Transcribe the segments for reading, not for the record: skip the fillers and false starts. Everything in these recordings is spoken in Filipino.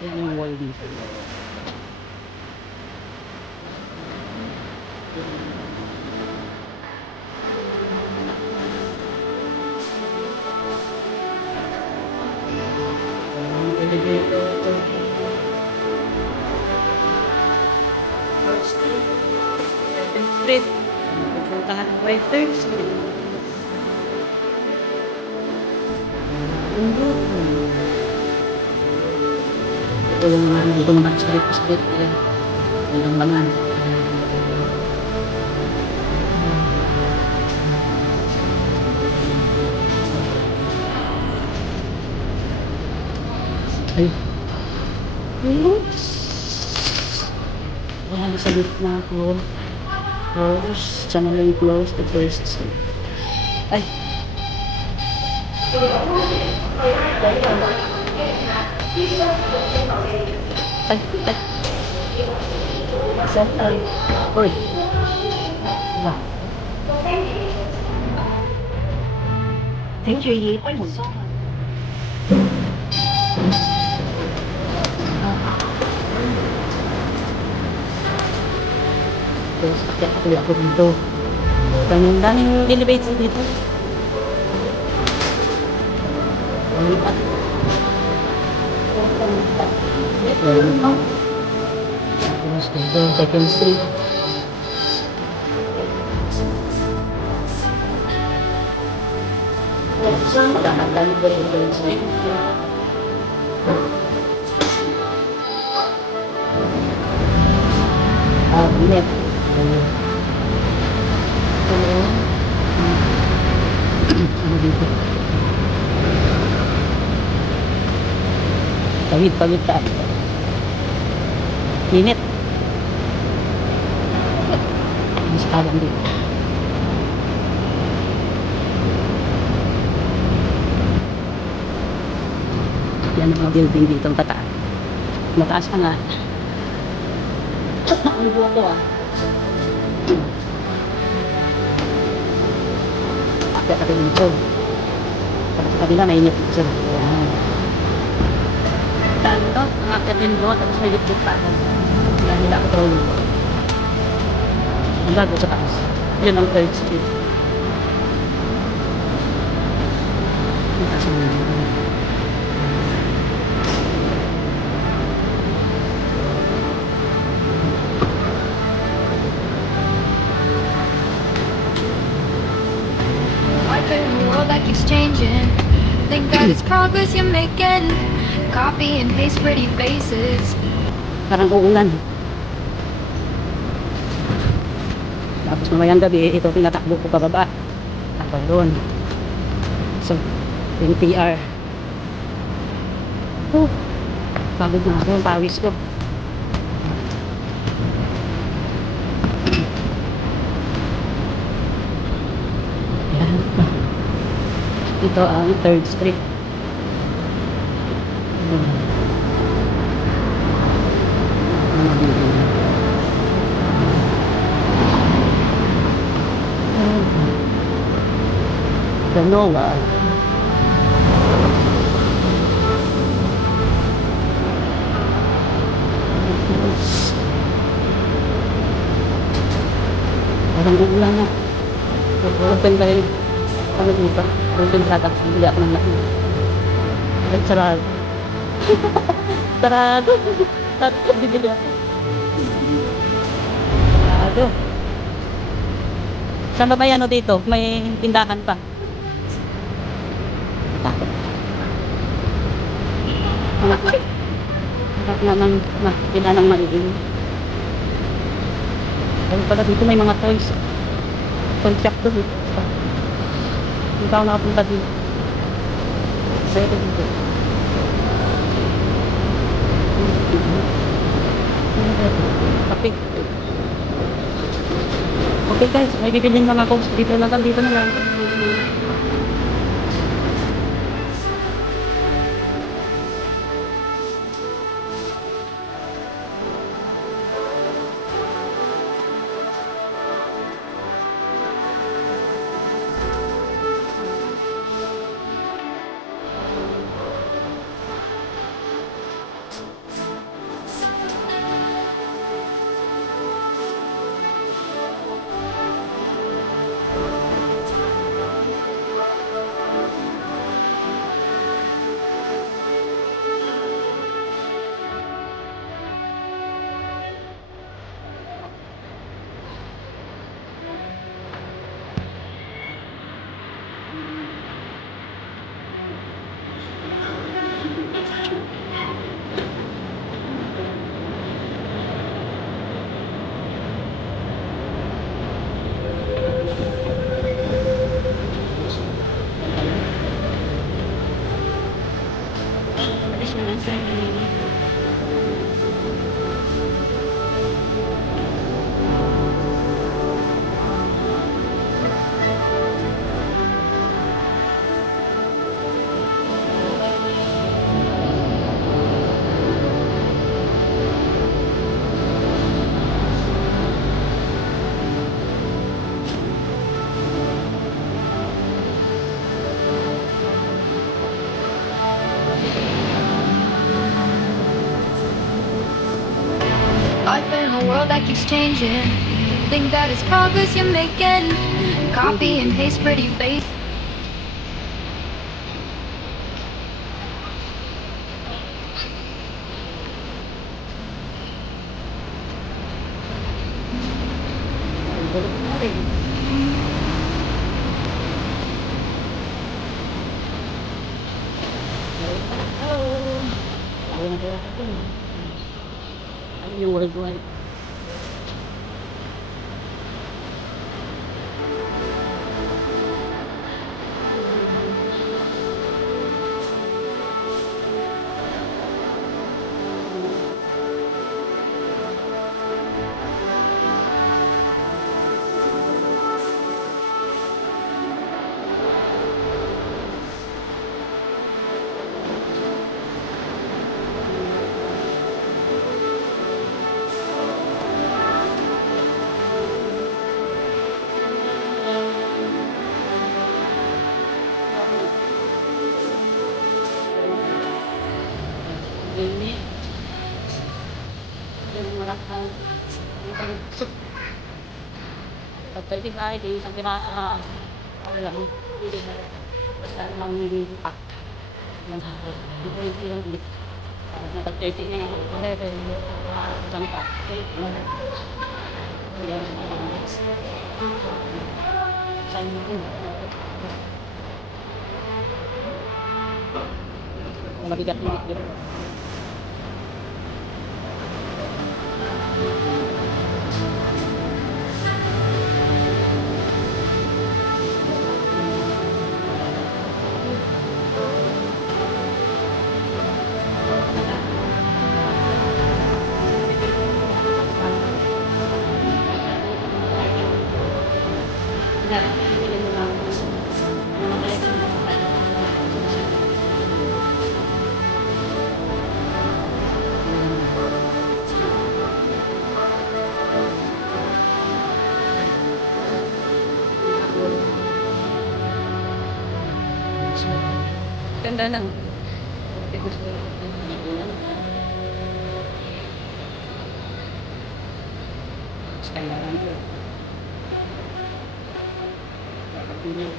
Yan yung wall dito. Street. Pupuntahan ko ay 3rd Street. Ito yung dito naman street. Yan ang laman. Ay. Ayan, sa gitna ko. Close. Diyan na lang close the 1st Street. Ay. Ay. Saan? Uy. Diba? Thank you, Yi. Ay, mo. Tapos, akyat ako dito. Daming elevator dito. Tapos dito, 2nd Street. Dahan-dahan ko yung 3rd Street. Net. Ano dito? Pawid tayo. Init. Mas kalang dito. Yan ang mga building dito ang tataas. Mataas ka nga. Ang buwan ko Akit natin dito. Sa kabila mainit dito. Ayan. Saan ito? Ang akit din doon. Tapos may litbit pa. Yan nila ako ito. Ang bago sa taas. Yun ang 3rd Street. Ang taas ang In a world that keeps changing, think that it's progress you're making. Copy and paste pretty faces. parang uulan. Tapos mamayang gabi, ito tinatakbo ko pababa. Ako doon. So, yung PR. Pagod na ako, pawis ko. Yan. Ito ang 3rd Street. The NOAA. Parang uulan na. Open pa rin. Ano dito? Open product. Hindi ako nang laking. Ay, sarado. Sarado. Sarado. Bibili ako. Sarado. Saan ba ba yan o dito? May tindahan pa. Takot. Harap naman makikita ng maiin. Ayun pala dito may mga toys. Toy shop doon. Hindi pa ako nakapunta dito. Pwede dito. Kape. Okay guys, may bibilin lang ako. Dito na lang, dito na lang. Alis na lang sa Life in a world that keeps changing. Think that it's progress you're making. Copy and paste pretty face. bulok na rin. Ayun na ako dun. Ano yung worldwide? Ini yung malakang pagsuk. Pagkating ay di isang kinaan. Alam, hindi na basta lang nilipak. Hindi yung lit. Nagtagtagti na yung isang pa. Yan. Saan mo rin? Mabigat dito. Ganda lang. Ganda lang ito. Kapatid.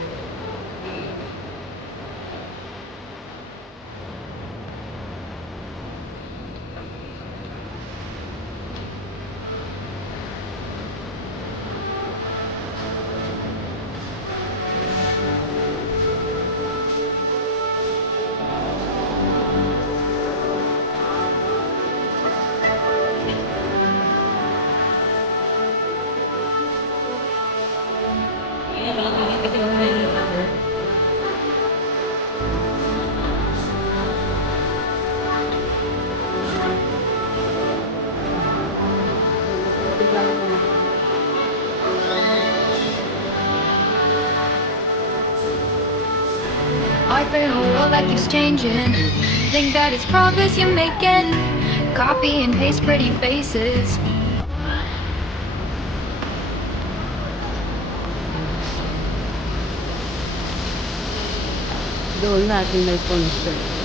Kaya pala kasi life in a world that keeps changing. Think that it's progress you're making. Copy and paste pretty faces. Doon natin may concert.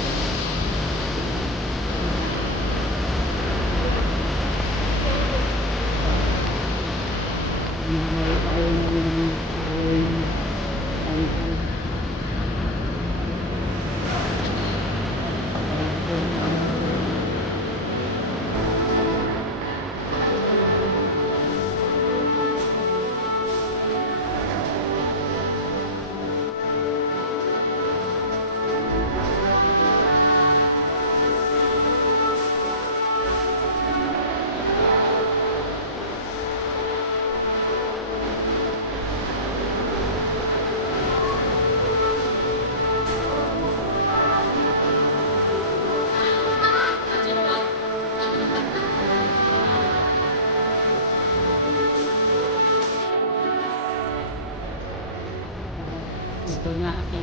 Ito na ako.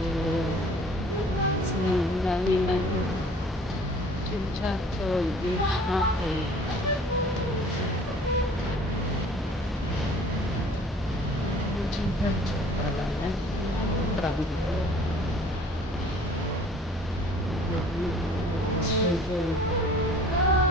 Sinalayan. Chinchato. Di ako. Chinchato. Pala na. Traffic ko. Ito.